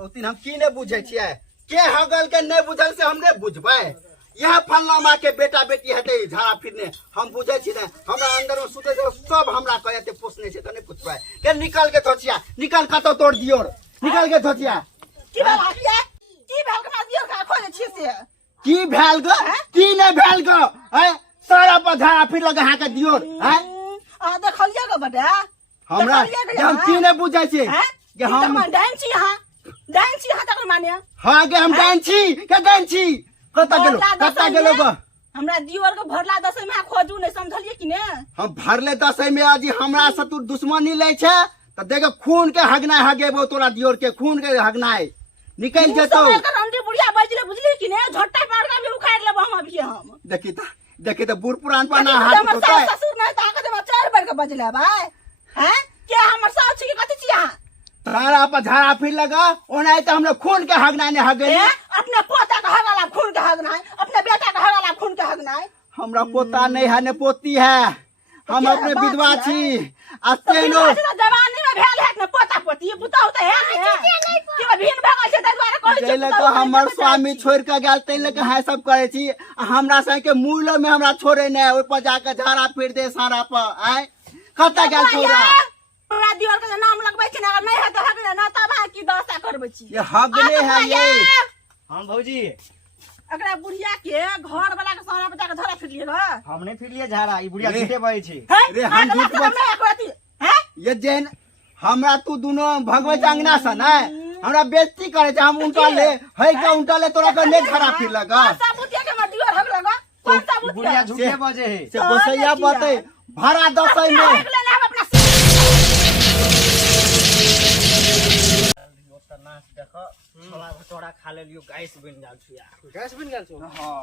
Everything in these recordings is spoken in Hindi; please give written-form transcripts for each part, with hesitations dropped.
सौतीन हम की नहीं बुझे छियै के हगल के नहीं बुझल से हम नहीं बुझबै यह फलना माँ के बेटा बेटी हटे झाड़ा फिरने हम बुझे छी ने हमरा अंदर में सुते सब हमरा कहते पोसने से तो नहीं पूछबै के निकल के थोचिया निकल कतो तोड़ दियो निकल के थोचिया की भेल के दियो का खोजे छी से की भेल गो की नहीं भेल गो है सारा पर झाड़ा फिर लगे हां के दियो है आ देखलिया गो बेटा हमरा हम की नहीं बुझे छी कि हम डाइन छी यहां तक माने हां के हम डाइन छी कता गेलो गो हमरा दियोर के भरला दसई में खोजू नहीं समझलिए कि ने हम भरले दसई में आज हमरा से तू दुश्मनी ले छे त देख खून के हगनाय हगेबो तोरा दियोर के खून के हगनाय निकल जेतो अंडी बुढ़िया बजले बुझली कि ने झट्टा पार का भी उखाड़ लेबो हम अभी हम देखी त बूढ़ पुरान पर ना हाथ होता है ससुर नहीं ताकत में चार बार के बजले भाई हैं क्या हमर साथ छी के कथि छी यहां तारा पर झाड़ा फिर लगा ओनाई तो हमने खून के हगनाय ने हगे अपने पोता का हगला खून के हगनाय अपने बेटा का हगला खून के हगनाय हमरा पोता नहीं है ने पोती है हम अपने विधवा छी अतेनो जवानी में भेल है ने पोता पोती बुता होता है कि भिन भागा छै त द्वारा कहै छै जेले तो हमर स्वामी छोड़ के गेल तै लके है सब करे छी हमरा से के मूलो में हमरा छोड़े ने ओइ पर जाके झाड़ा फिर दे सारा पर आय कता गेल छोरा हमरा दियोर के नाम लगबै छी ना नहीं है तो हगले ना तब की दशा करबै छी ये हगले है ये हां भौजी अकरा बुढ़िया के घर वाला के सारा बच्चा के धरा फिर लिए हम नहीं फिर लिए झाड़ा ई बुढ़िया झूठे बहै छी रे हम झूठ बोल ये जेन हमरा तू दोनों भगवे अंगना से ना हमरा बेइज्जती करे छै हम उल्टा ले है के उल्टा ले तोरा के ले खराब फिर लगा सब बुढ़िया के मर दियोर हग लगा कौन सा बुढ़िया झूठे बजे है से बसैया बते भाड़ा दसई में नाच देखो छोला भटोरा खा ले लियो गैस बन जाल छु यार गैस बन गेल छु हां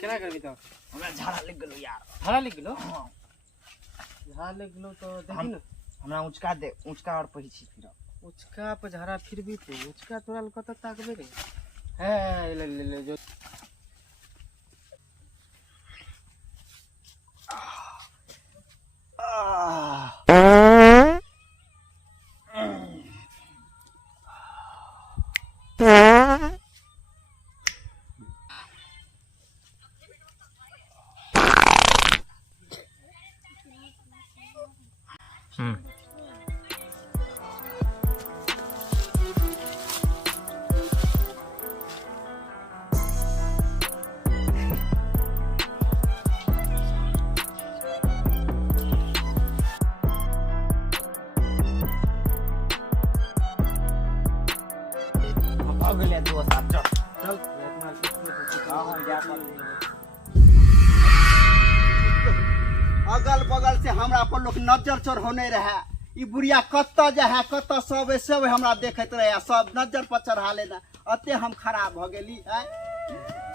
केना करबी त हमरा झाड़ा लग गेलो यार झाड़ा लग गेलो हां झाड़ा लग गेलो तो देखी न हमरा उचका दे उचका और पही छी फिर उचका पे झाड़ा फिर भी तो उचका तोरा कत ताकबे रे है ले जो अगले दो साथ चल अगल बगल से हमरा पर लोग नजर चढ़ होने रहे ई बुढ़िया कत जे है कत सब हमरा देखत रहे सब नजर पर चढ़ा लेना अते हम खराब भ गेली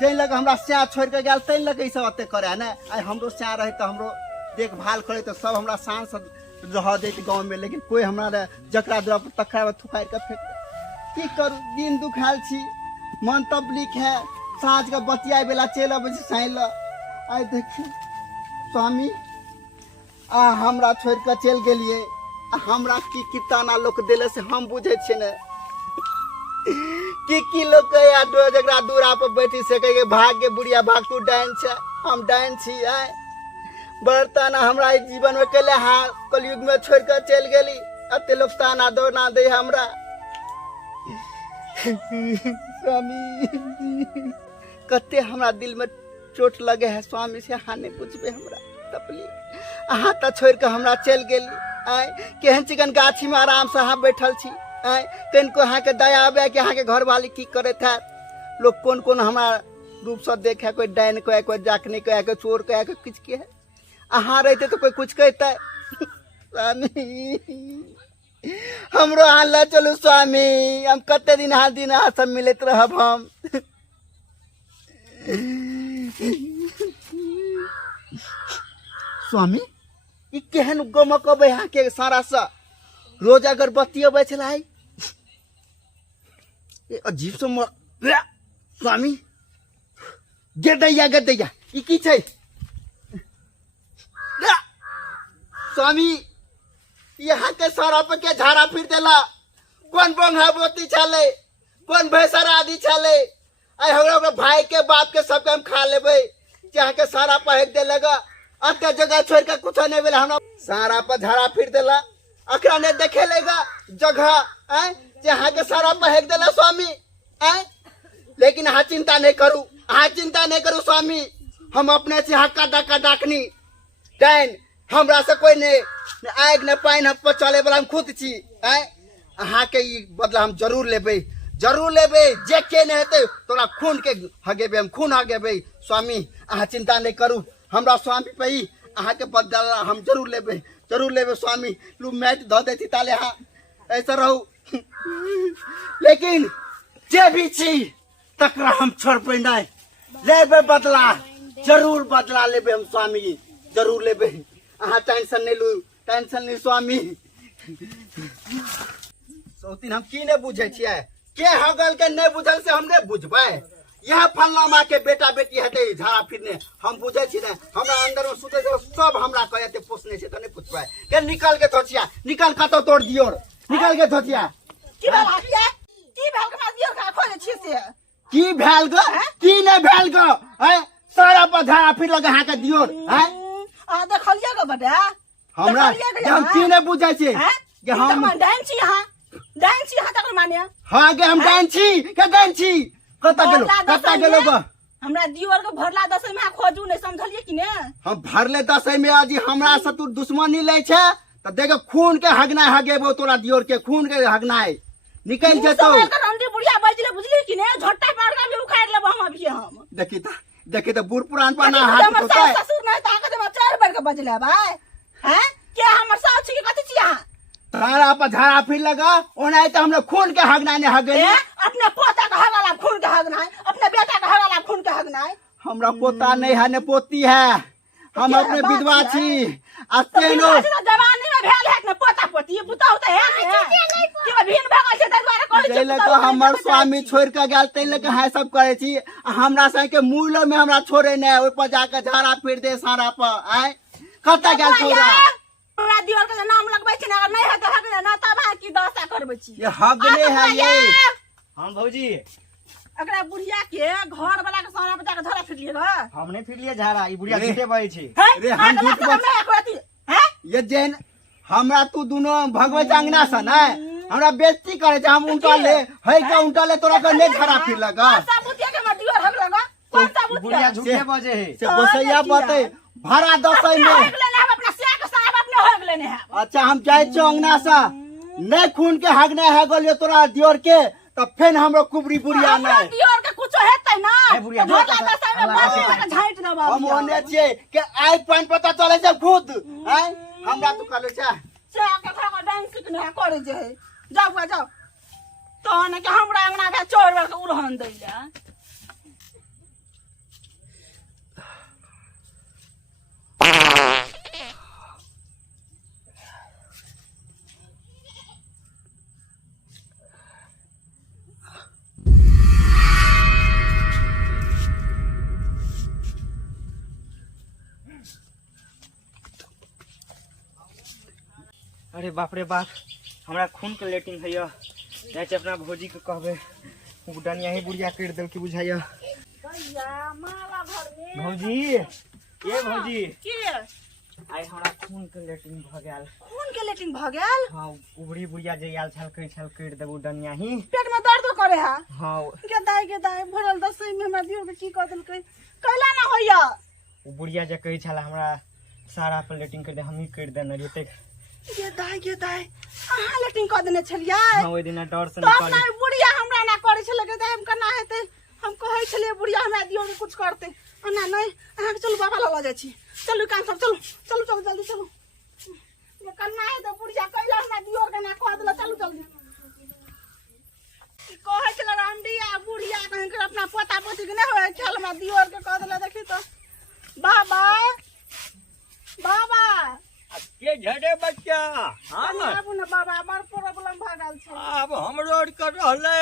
जे लग हमरा स्या छोड़ के गेल तै लग ई सब अते करे ना आई हमरो स्या रहे त हमरो देखभाल करे त सब हमरा शान से रह देत गांव में लेकिन कोई हमरा जकरा द्वारा पर तखरा थुकाई के फेंक की करू दिन दुखाल छी मन तबलीक है साँझ के बतिया बेला चल अब साइल आई देखी स्वामी हमरा छोड़ के चल गेलिए हमरा की ताना लोक देले से हम बुझे छी ने की लोग या जकरा दूरा पर बैठी से कहे भाग के बुढ़िया भाग तू डाइन छ हम डाइन छी बर्ताना हमरा जीवन में कले हाँ कलयुग में छोड़ के चल गेली अते लोग ताना दो ना दे हमरा स्वामी कते हमरा दिल में चोट लगे है स्वामी से हाँ नहीं पूछबे हमरा तपली अहाँ त छोड़ के हमरा चल गेली केहन चिकन गाछी में आराम से अहाँ बैठल छी तनिको अहाँ के दया आबे कि अहाँ के घर वाली की करे था लोग कौन कौन हमारा रूप से देखे कोई डाइन कहे कोई जाकनी कहे कोई चोर कहे कोई कुछ के अहाँ रहते तो कोई कुछ कहता स्वामी हमरो हाल चलू स्वामी हम कते दिन हाथ सब मिलत रहब हम स्वामी ई केहन गमक अबे यहाँ के सारा सा रोज अगरबत्ती अबे छला अजीब से स्वामी गेदैया ई की छै स्वामी यहाँ के सारा पे के झाड़ा फिर देला कौन बंगा बोती छले कौन भैंसर आदि छले आई हमरा भाई के बाप के सब हम खा लेबे जहाँ के सारा पहक दे लगा अते जगह छोड़ के कुछ नहीं भेल हमरा सारा पर झाड़ा फिर देला अकरा ने देखे लेगा जगह हैं जहाँ के सारा पहक देला स्वामी हैं लेकिन हाँ चिंता नहीं करू स्वामी हम अपने से हक्का डक्का डाकनी डैन हमरा से कोई नहीं आग न पाइन हम पर चले वाला हम खुद छी हैं अहाँ के ई बदला हम जरूर लेबे जे के नहीं हेते तोरा खून के हगेबे हम खून हगेबे स्वामी अहाँ चिंता नहीं करू हमरा स्वामी पे ही अहाँ के बदला हम जरूर लेबे स्वामी लू मैच ध देती ताले हाँ ऐसा रहू लेकिन जे भी छी तकरा हम छोड़ पे नहीं लेबे बदला जरूर बदला लेबे हम स्वामी जरूर लेबे अहाँ टेंशन नहीं स्वामी सौतीन हम की नहीं बुझे छियै के हगल के नहीं बुझल से हम नहीं बुझबै यह फल्ला माँ के बेटा बेटी हेते झाड़ा फिरने हम बुझे छी ने हमरा अंदर में सुते सब हमरा कहते पोसने से तो नहीं पूछबै के निकल के थोचिया निकल कतो तोड़ दियो निकल के थोचिया की भेल के मार दियो का खोजे छी से की भेल ग की नहीं भेल ग हैं सारा पर झाड़ा फिर लगे हाँ के दियो हैं आ देखलिए ग बड़ा हमरा हम की नहीं बुझे छी कि हम डांस यहाँ तक माने हाँ के हम डांस छी कता गेलो ग हमरा दियोर के भरला 10 में खोजू नहीं समझलिए कि ने हम भरले 10 में आज हमरा से तू दुश्मनी ले छे त देख खून के हगना हगेबो तोरा दियोर के खून के हगनाय निकल जेतो रंडी बुढ़िया बजले बुझली कि ने झोटा पाड़ के भी उखाड़ लेबो हम अभी हम देखी त बूढ़ पुरान पर ना हाथ होता है ससुर नहीं ताकत में 4 बार के बजले भाई हैं क्या हमर साथ छी कथि छी यहां तारा पर झाड़ा फिर लगा ओनाई त हमने खून के हगना ने हगे अपने पोता का हगला खून के हगना है अपने बेटा का हगला खून के हगना है हमरा पोता नहीं है ने पोती है हम अपने विधवा छी अतेनो जवानी में भेल है ने पोता पोती ये बुता होता है कि भीन भागल छै तै द्वारा कहै छै लगा हमर स्वामी छोड़ के गेल तै लगा है सब करे छी हमरा से के मूल में हमरा छोड़े ने ओइ पर जाके झाड़ा फिर दे सारा पर आय कता गेल छोरा हमरा दियोर के नाम लगबै छै अगर नहीं है त हगले ना तब की दशा करबै छी ये हगले है ये हम भौजी अगला बुढ़िया के घर वाला के सारा बता के झोला फिर लिएगा हम नहीं फिर लिए झाड़ा ई बुढ़िया झूठे बहे छै अरे हम झूठ बोल ये जेन हमरा तू दोनों भगवे अंगना से ना हमरा बेइज्जती करे छै हम उनका ले तोरा के ले झड़ा फिर लगा साबुतिया के मत दियोर हग लगा कौन साबुतिया बुढ़िया झूठे बजे है से गोसैया बते भाड़ा 10 में अपना से के साहब अपने हग लेने है अच्छा हम जाय छी अंगना से नहीं खून के हगने है गोलियो तोरा दियोर के तब फिर हमरो कुबरी बुढ़िया नहीं दियोर के कुछ हेतै ना झोला दशा में बात के झाइट न बाबू हम ओने छियै के आइ पानी पता चले छै खुद हैं हमरा तू कहले छै से के घर का डांस सिखने करे जे जाओ तो ने के हमरा अंगना के चोर वर के उड़हन दैला अरे बाप रे बाप हमरा खून के लेटिंग है जाके अपना भौजी के कहबे डनिया ही बुढ़िया कर देल की बुझाइया भौजी ए भौजी की आई हमरा खून के लेटिंग भ गेल हां उबड़ी बुढ़िया जे आल छल कर देबो डनिया ही पेट में दर्द करे है हां के दाई भरल 10 में हमरा दियो के की क देलकै कहला ना होइया उ बुढ़िया जे कहै छला हमरा सारा पर लेटिंग कर दे हम ही कर देना रे ये दाई अहाँ लेटिंग क देने छलियै हां ओइ दिन डर से तो अपना बुढ़िया हमरा ना करे छले के हम करना हेते हम कहै छलियै बुढ़िया हमरा दियो के कुछ करते ना नहीं अहाँ चलू बाबा ल जाय छी चलू काम सब चलू जल्दी चलू ये करना है तो बुढ़िया कहला हमरा दियो के ना कह देला चलू जल्दी कहै छले रामडिया बुढ़िया कहीं के अपना पोता पोती के ना होय चल हमरा दियो के कह देला देखी तो बाबा के झड़े बच्चा बाबू ने बाबा हमर प्रॉब्लम भ गेल छै अब हमरो कर रहले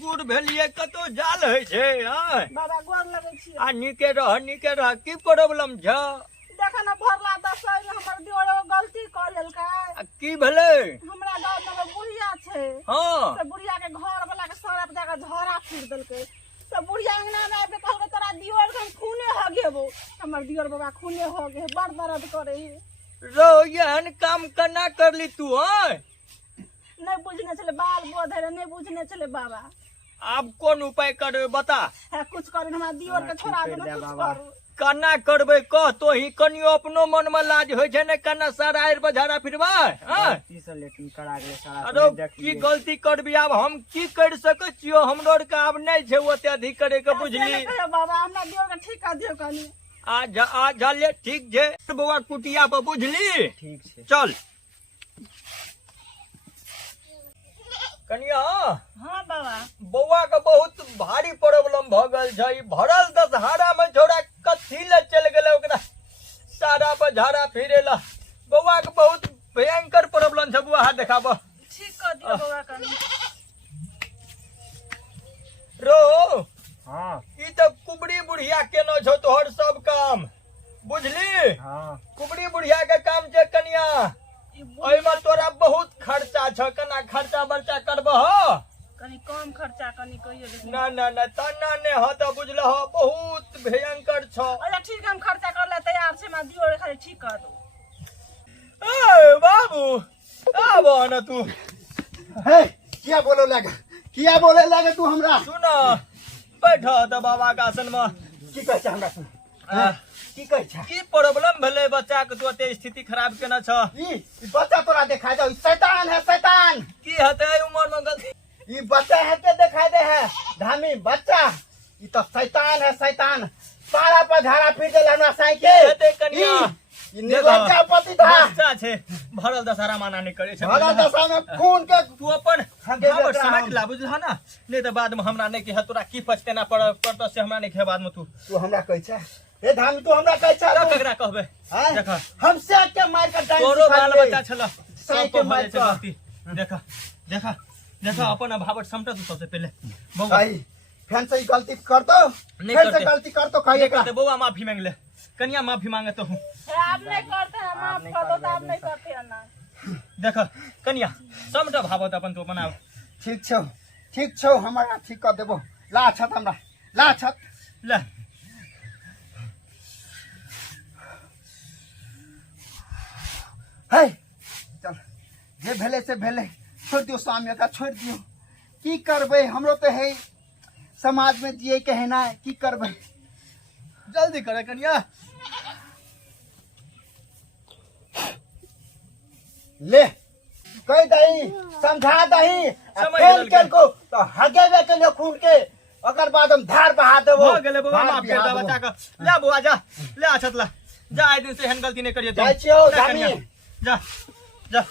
गुड़ भेलिए कतो जाल है छे बाबा गोर लगै छी आ निके रह की प्रॉब्लम छ देखा ना भरला 10 में हमर दियोर गलती क लेलकै की भेले हमरा गांव में बुढ़िया छै हां से बुढ़िया के घर वाला के सारा के तो बुढ़िया अंगना में आके कहलके तोरा दियोर के हम खूने हो गेबो हमर दियोर बाबा खूने हो गे बड़ दर्द करे है रो यहन काम कना कर ली तू हैं? नहीं बुझने चले बाल बोधे नहीं बुझने चले बाबा अब कौन उपाय करबे बता। है कुछ करे हमारा दियोर के छोड़ा दे कुछ करू कना करबे कह तो ही कनियो अपनो मन में लाज होय छै ने कना सारा आएर बजारा फिरबे हैं? लेकिन करा गेलै सारा अरे की गलती करबी आब हम की कर सकै छियो हमरो आर के आब नहीं छै ओते अधिक करे के बुझली। बाबा हमरा दियोर के ठीक कर दियो कनी आ जाले ठीक छै बउआ कुटिया पर बुझली। ठीक छै चल कनिया हां बाबा बउआ के बहुत भारी प्रॉब्लम भ गेल छै ई भरल दशहरा में छोड़ा कथी ले चल गेलै ओकरा सारा पर झाड़ा फिरे ला बउआ के बहुत भयंकर प्रॉब्लम छै बुआ हाथ देखाबो ठीक कर दियो बाबा कनी रो हां ई तो कुबड़ी बुढ़िया केनो छौ तोहर सब काम बुझली। हां कुबड़ी बुढ़िया के काम छै कनिया ओइमे तोरा बहुत खर्चा छ कना खर्चा बर्चा करबह कनी कम खर्चा कनी कहियो लेकिन ना ना ना तना ने हो तो बुझलह बहुत भयंकर छ। अच्छा ठीक हम खर्चा कर ले तैयार छे मैं दियोर खाली ठीक कर दो ए बाबू आबो न तू हे किया बोले लगे तू हमरा सुन बैठ त बाबा के आसन में की कहै छै हमरा तू हैं? की कहै छै की प्रॉब्लम भेलै बच्चा के तो ते स्थिति खराब केना छ ई बच्चा तोरा देखाई दे शैतान है शैतान की हते उमर में गलती ई बच्चा है के दिखाई दे है धामी बच्चा ई तो शैतान है शैतान सारा पर झाड़ा फिर दे हमरा साइकिल हेते कनिया ई निर्लज्जा पति था बच्चा छै भरल दशहरा माना नहीं करे छै भला दशा में खून के तू अपन हगे हमर बेटा समझ हम। ला बुझला ना नहीं तो बाद में हमरा नहीं के तोरा की पछतेना पड़त से हमरा नहीं के बाद में तू हमरा कहै छै ए धामी तू हमरा कहै छै तब केकरा कहबे हैं? देख हमसे के मार के डांस तोरो बाल बच्चा छला सब साइकिल पर मार भले छै के। गलती देख देख देख अपन अभावट समटा तू सबसे पहले बउआ भाई फिर से गलती कर दो नहीं फिर से करते। गलती कर तो कहिए का देखते बउआ माफी मांग ले कन्या माफी मांगे तो हूँ आप नहीं करते हैं माफ कर दो तो आप नहीं करते हैं ना देख कन्या समटा भावत अपन तो बनाओ ठीक छौ हमरा ठीक कर देबो ला छत हमरा ला छत ले है चल जे भेले से भेले छोड़ दियो स्वामी का छोड़ दियो की करबे हमरो तो है समाज में जिए के है ना की करबे जल्दी करे कन्या ले कह दही समझा दही समझ फेल गेल को तो हगेबे के लिए खून के ओकर बाद हम धार बहा देबो हो गेले बउआ धार माफ कर बहा दे देबो। बच्चा के ले बुआ जा ले आ छतला जा आइ दिन से एहन गलती नहीं करिए जाइ छियौ, ले कन्या, धामी। जा जा